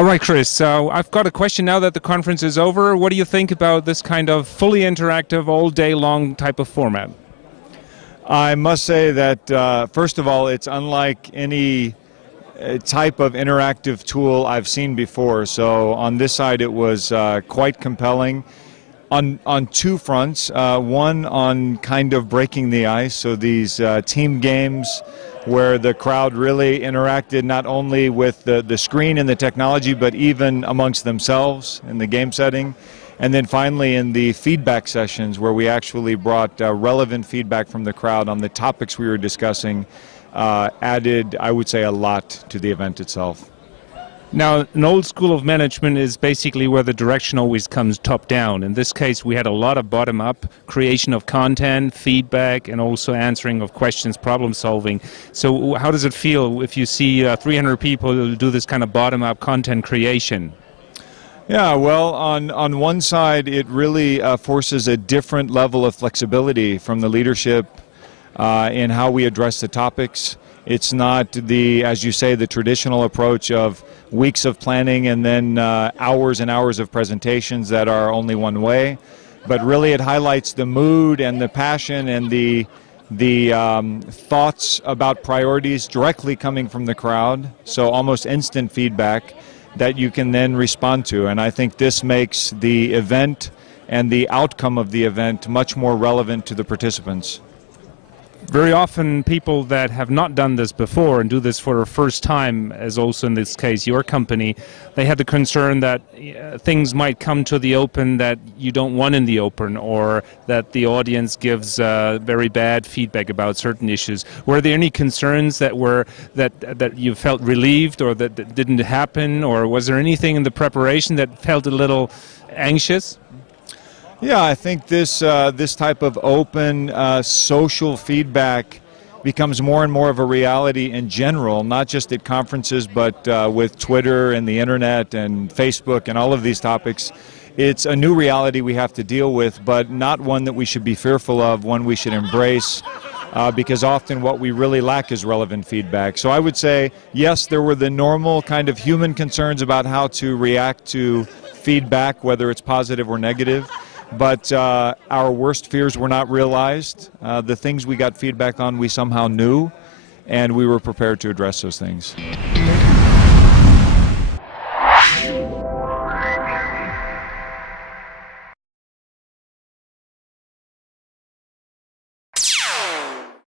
All right, Chris, so I've got a question now that the conference is over. What do you think about this kind of fully interactive, all day long type of format? I must say that, first of all, it's unlike any type of interactive tool I've seen before. So on this side, it was quite compelling on two fronts. One on kind of breaking the ice, so these team games where the crowd really interacted not only with the screen and the technology, but even amongst themselves in the game setting. And then finally in the feedback sessions where we actually brought relevant feedback from the crowd on the topics we were discussing, added, I would say, a lot to the event itself. Now, an old school of management is basically where the direction always comes top-down. In this case, we had a lot of bottom-up creation of content, feedback, and also answering of questions, problem-solving. So how does it feel if you see 300 people do this kind of bottom-up content creation? Yeah, well, on one side, it really forces a different level of flexibility from the leadership in how we address the topics. It's not the, as you say, the traditional approach of weeks of planning and then hours and hours of presentations that are only one way, but really it highlights the mood and the passion and the thoughts about priorities directly coming from the crowd, so almost instant feedback that you can then respond to. And I think this makes the event and the outcome of the event much more relevant to the participants. Very often people that have not done this before and do this for the first time, as also in this case your company, they have the concern that things might come to the open that you don't want in the open, or that the audience gives very bad feedback about certain issues. Were there any concerns that you felt relieved or that didn't happen, or was there anything in the preparation that felt a little anxious? Yeah, I think this type of open social feedback becomes more and more of a reality in general, not just at conferences, but with Twitter and the internet and Facebook and all of these topics. It's a new reality we have to deal with, but not one that we should be fearful of, one we should embrace, because often what we really lack is relevant feedback. So I would say, yes, there were the normal kind of human concerns about how to react to feedback, whether it's positive or negative. But our worst fears were not realized. The things we got feedback on, we somehow knew, and we were prepared to address those things.